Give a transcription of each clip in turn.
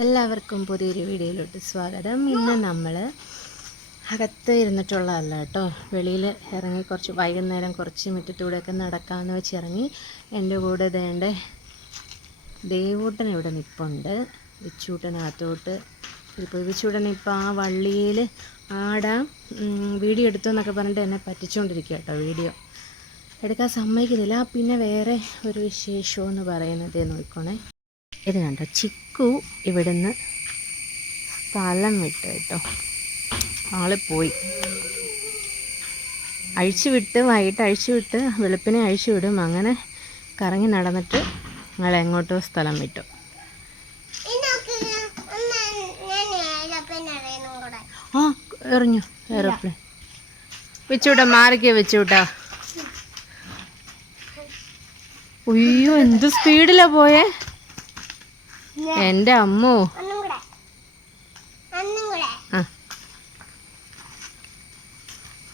എല്ലാവർക്കും പുതിയൊരു വീഡിയോയിലോട്ട് സ്വാഗതം. ഇന്ന് നമ്മൾ അകത്ത് ഇരുന്നിട്ടുള്ളതല്ല കേട്ടോ, വെളിയിൽ ഇറങ്ങി കുറച്ച് വൈകുന്നേരം കുറച്ച് മുറ്റത്തൂടെയൊക്കെ നടക്കാമെന്ന് വെച്ച് ഇറങ്ങി. എൻ്റെ കൂടെ ദേണ്ട ദേവൂട്ടൻ ഇവിടെ നിൽപ്പുണ്ട്. വിച്ചൂട്ടനകത്തോട്ട് ഇപ്പോൾ വിച്ചൂട്ടൻ ഇപ്പോൾ ആ വള്ളിയിൽ ആടാം വീഡിയോ എടുത്തെന്നൊക്കെ പറഞ്ഞിട്ട് എന്നെ പറ്റിച്ചുകൊണ്ടിരിക്കുക കേട്ടോ. വീഡിയോ എടുക്കാൻ സമ്മതിക്കുന്നില്ല. പിന്നെ വേറെ ഒരു വിശേഷമെന്ന് പറയുന്നത് നോക്കണേ, ഇത് കണ്ടോ, ചിക്കു ഇവിടുന്ന് സ്ഥലം വിട്ടു കേട്ടോ. ആള് പോയി, വൈകിട്ട് അഴിച്ചു വിട്ട് വെളുപ്പിനെ അഴിച്ചു വിടും. അങ്ങനെ കറങ്ങി നടന്നിട്ട് ആൾ എങ്ങോട്ടോ സ്ഥലം വിട്ടു. ആ എറിഞ്ഞു എയറോപ്ലെയിൻ. വെച്ചുവിട്ടാ, മാറിക്കോ വെച്ചുവിട്ടാ. അയ്യോ എന്ത് സ്പീഡിലാ പോയേ എൻ്റെ അമ്മോ. ആ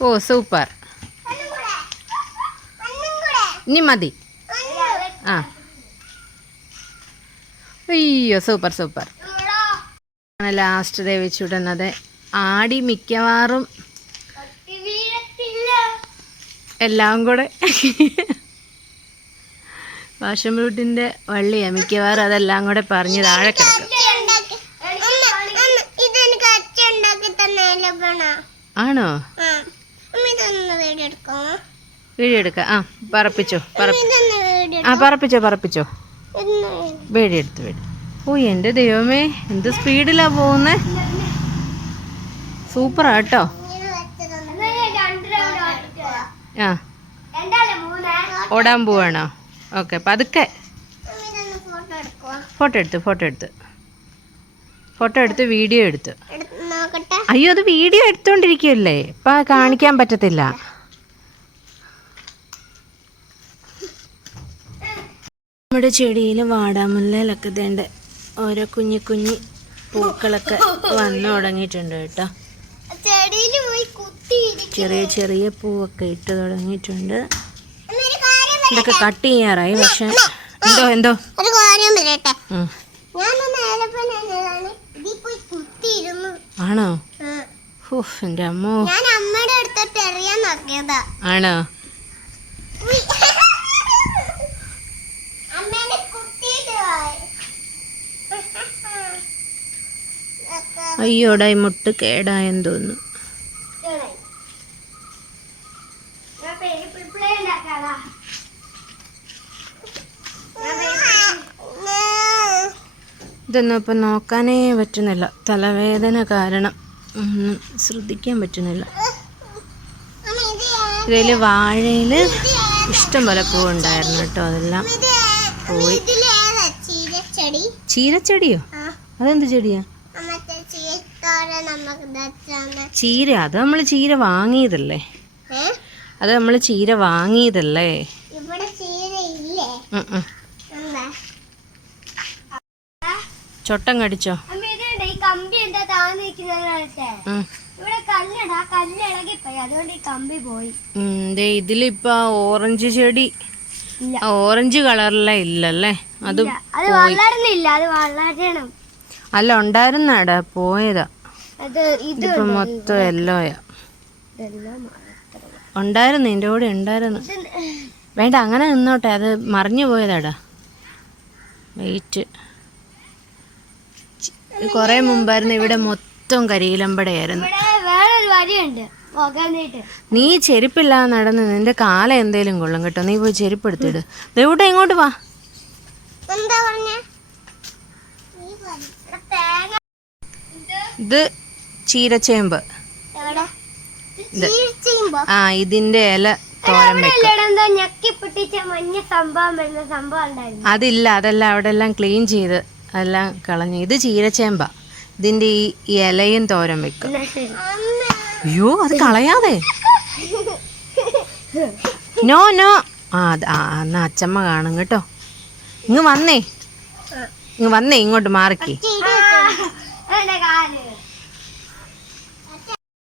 ഓ സൂപ്പർ, ഇനി മതി. ആ അയ്യോ സൂപ്പർ സൂപ്പർ. ലാസ്റ്റ് ദേവിച്ചുവിടുന്നത് ആടി മിക്കവാറും എല്ലാം കൂടെ പാഷൻ ഫ്രൂട്ടിൻ്റെ വള്ളിയാണ് മിക്കവാറും, അതെല്ലാം കൂടെ പറഞ്ഞ് താഴെ കിടക്കും. ആണോ? വീഡിയോ എടുക്കാം. ആ പറപ്പിച്ചോ പറപ്പിച്ചോ. വീഡിയോ എടുത്ത്. ഓ എൻ്റെ ദൈവമേ എന്ത് സ്പീഡിലാ പോകുന്നേ. സൂപ്പറാ കേട്ടോ. ആ ഓടാൻ പോവാണോ? ഓക്കെ, പതുക്കെ ഫോട്ടോ എടുത്ത് വീഡിയോ എടുത്ത്. അയ്യോ അത് വീഡിയോ എടുത്തോണ്ടിരിക്കുമല്ലേ, ഇപ്പം കാണിക്കാൻ പറ്റത്തില്ല. നമ്മുടെ ചെടിയിൽ വാടാമുല്ലയിലൊക്കെ വേണ്ട ഓരോ കുഞ്ഞു കുഞ്ഞു പൂക്കളൊക്കെ വന്നു തുടങ്ങിയിട്ടുണ്ട് കേട്ടോ. ചെറിയ ചെറിയ പൂവൊക്കെ ഇട്ട് തുടങ്ങിയിട്ടുണ്ട്. ഇതൊക്കെ കട്ട് ചെയ്യാറായി. പക്ഷെ എന്തോ ഒരു കാര്യം പറയട്ടെ, ആണോ? എൻ്റെ അമ്മോ, ആണോ? അയ്യോടാ ഈ മുട്ട് കേടായെന്ന് തോന്നുന്നു. ഇതൊന്നും ഇപ്പം നോക്കാനേ പറ്റുന്നില്ല, തലവേദന കാരണം ഒന്നും ശ്രദ്ധിക്കാൻ പറ്റുന്നില്ല. ഇതിൽ വാഴയിൽ ഇഷ്ടം പോലെ പൂവുണ്ടായിരുന്നു കേട്ടോ, അതെല്ലാം പോയി. ചീരച്ചെടിയോ? അതെന്ത് ചെടിയാ? ചീര? അത് നമ്മൾ ചീര വാങ്ങിയതല്ലേ. ചൊട്ടം കടിച്ചോ? ഇതിലിപ്പോ ഓറഞ്ച് ചെടി, ഓറഞ്ച് കളറിലെ ഇല്ലല്ലേ, അത് അല്ല ഉണ്ടായിരുന്നാടാ, പോയതാ. ഇതിപ്പോ മൊത്തം യെല്ലോയാ. ഉണ്ടായിരുന്നു, എൻ്റെ കൂടെ ഉണ്ടായിരുന്നു. വേണ്ട അങ്ങനെ നിന്നോട്ടെ, അത് മറിഞ്ഞു പോയതാടാ. വെയിറ്റ് കുറെ മുമ്പായിരുന്നു ഇവിടെ മൊത്തം കരിയിലമ്പടയായിരുന്നു. നീ ചെരുപ്പില്ലാ നടന്ന് നിന്റെ കാല എന്തേലും കൊള്ളും കേട്ടോ. നീ പോയി ചെരുപ്പ് എടുത്തിട്. ദേവൂട്ടാ ഇങ്ങോട്ട് വാ. ഇത് ചീരച്ചേമ്പ്. ആ ഇതിന്റെ ഇല തോരൻ വെക്കും. അതില്ല, അതെല്ലാം അവിടെ എല്ലാം ക്ലീൻ ചെയ്ത് അതെല്ലാം കളഞ്ഞു. ഇത് ചീരച്ചേമ്പ, ഇതിന്റെ ഈ ഇലയും തോരൻ വെക്കും. അയ്യോ അത് കളയാതെ. നോ എന്നാ അച്ചമ്മ കാണും കേട്ടോ. ഇങ്ങ് വന്നേ ഇങ്ങോട്ട് മാറിക്കേ.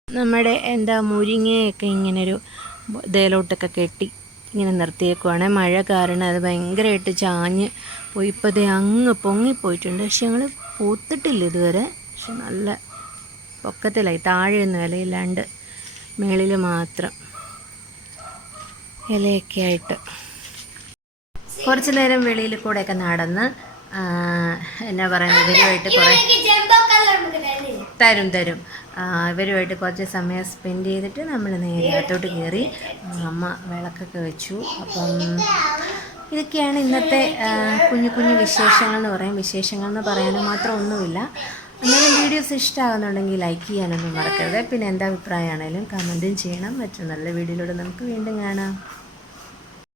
നമ്മുടെ മുരിങ്ങയൊക്കെ ഇങ്ങനൊരു ഇതേലോട്ടൊക്കെ കെട്ടി ഇങ്ങനെ നിർത്തിയേക്കുവാണ്. മഴ കാരണം അത് ഭയങ്കരമായിട്ട് ചാഞ്ഞ് പോയി. ഇപ്പോൾ അങ്ങ് പൊങ്ങിപ്പോയിട്ടുണ്ട്. പക്ഷെ ഞങ്ങൾ പൂത്തിട്ടില്ല ഇതുവരെ, പക്ഷെ നല്ല പൊക്കത്തിലായി. താഴെയൊന്നും ഇലയില്ലാണ്ട് മേളിൽ മാത്രം ഇലയൊക്കെ ആയിട്ട്. കുറച്ച് നേരം വെളിയിൽ കൂടെയൊക്കെ നടന്ന് എന്നാ പറയുന്നത്, ഇവരുമായിട്ട് കുറേ തരും ഇവരുമായിട്ട് കുറച്ച് സമയം സ്പെൻഡ് ചെയ്തിട്ട് നമ്മൾ നേരെ അകത്തോട്ട് കയറി. അമ്മ വിളക്കൊക്കെ വെച്ചു. അപ്പം ഇതൊക്കെയാണ് ഇന്നത്തെ കുഞ്ഞു കുഞ്ഞു വിശേഷങ്ങൾ എന്ന് പറയും. വിശേഷങ്ങൾ എന്ന് പറയാനും മാത്രം ഒന്നുമില്ല. എന്നാലും വീഡിയോസ് ഇഷ്ടമാകുന്നുണ്ടെങ്കിൽ ലൈക്ക് ചെയ്യാനൊന്നും മറക്കരുത്. പിന്നെ എന്താ അഭിപ്രായമാണേലും കമൻറ്റും ചെയ്യണം. മറ്റു നല്ല വീഡിയോയിലൂടെ നമുക്ക് വീണ്ടും കാണാം.